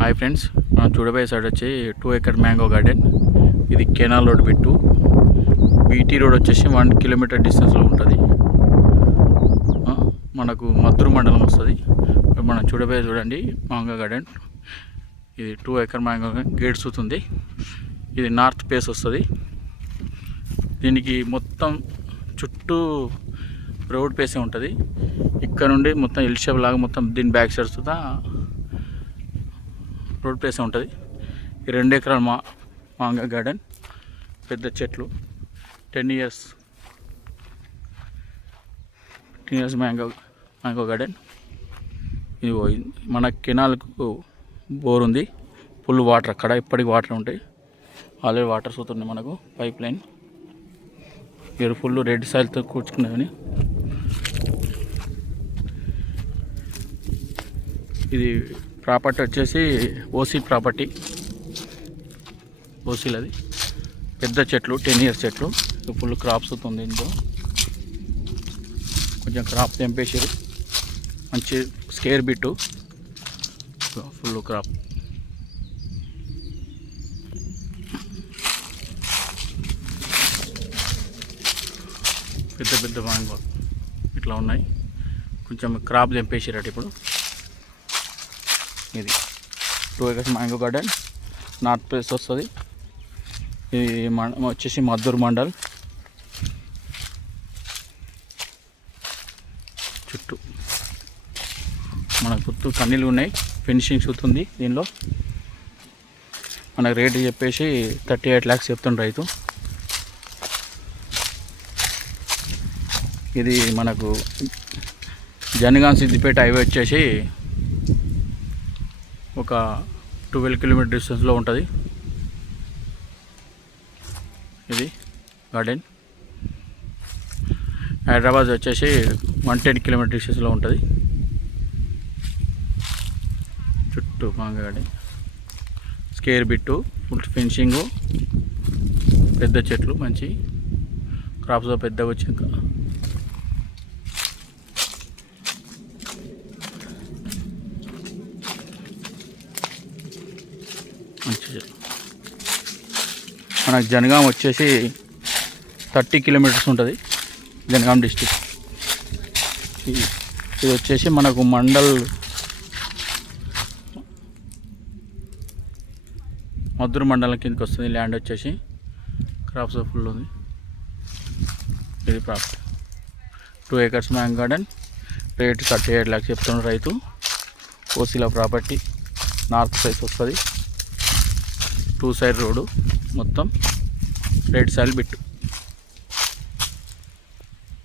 Hi friends, మనం చూడబోయే side వచ్చి 2 acre మ్యాంగో గార్డెన్. ఇది canal road bit. BT road వచ్చేసి 1 kilometer డిస్టెన్స్లో ఉంటుంది. మనకు మద్దూరు మండలం వస్తుంది. మనం చూడండి మ్యాంగో గార్డెన్. ఇది 2 acre మ్యాంగో గేట్స్ అవుతుంది. ఇది నార్త్ ఫేస్ వస్తుంది. దీనికి మొత్తం చుట్టూ రోడ్ ఫేసే ఉంటుంది. ఇక్కడ నుండి మొత్తం ఎల్ షేప్ లాగా మొత్తం దీని బ్యాక్ సైడ్ సుతా రోడ్ ప్లేస్ ఉంటుంది. ఈ 2 ఎకరాల మ్యాంగో గార్డెన్, పెద్ద చెట్లు, 10 years మ్యాంగో గార్డెన్. ఇది మన కెనాల్కు బోర్ ఉంది. ఫుల్ వాటర్, అక్కడ ఇప్పటికి వాటర్ ఉంటాయి. ఆల్రెడీ వాటర్ సూతుంది మనకు పైప్ లైన్. ఇక్కడ ఫుల్ రెడ్ సాయిల్తో కూర్చుకున్నాయని. ఇది ప్రాపర్టీ వచ్చేసి ఓసీ ప్రాపర్టీ. ఓసీలది పెద్ద చెట్లు, 10 years చెట్లు. ఫుల్ క్రాప్స్ అవుతుంది. ఇందులో కొంచెం క్రాప్ తెంపేసారు. మంచి స్కేర్ బిట్టు, ఫుల్ క్రాప్. పెద్ద పెద్ద మ్యాంగో ఇట్లా ఉన్నాయి. కొంచెం క్రాప్ తెంపేసారట ఇప్పుడు. ఇది 2 acres mango garden, north place వస్తుంది. ఇది వచ్చేసి మద్దూరు మండల్. చుట్టూ మనకు చుట్టూ కన్నీళ్ళు ఉన్నాయి. ఫినిషింగ్ అవుతుంది. దీనిలో మనకు రేటు చెప్పేసి 38 lakhs చెప్తుండ్రు రైతు. ఇది మనకు జనగాం సిద్దిపేట హైవే వచ్చేసి ఒక 12 kilometer డిస్టెన్స్లో ఉంటుంది. ఇది గార్డెన్. హైదరాబాద్ వచ్చేసి 110 kilometer డిస్టెన్స్లో ఉంటుంది. చుట్టూ mango garden, square bit, full finishing, పెద్ద చెట్లు, మంచి క్రాప్స్ పెద్దగా వచ్చింది. మనకు జనగాం వచ్చేసి 30 kilometers ఉంటుంది. జనగాం డిస్టిక్. ఇది వచ్చేసి మనకు మద్దూరు మండలం కిందకి వస్తుంది. ల్యాండ్ వచ్చేసి క్రాప్స్ ఫుల్ ఉంది. ఇది property 2 acres mango garden. Rate 38 lakhs చెప్తున్నారు రైతు. ఓసీల ప్రాపర్టీ, నార్త్ సైడ్ వస్తుంది. 2 side రోడ్డు, మొత్తం రెడ్ సాయిల్ బిట్టు.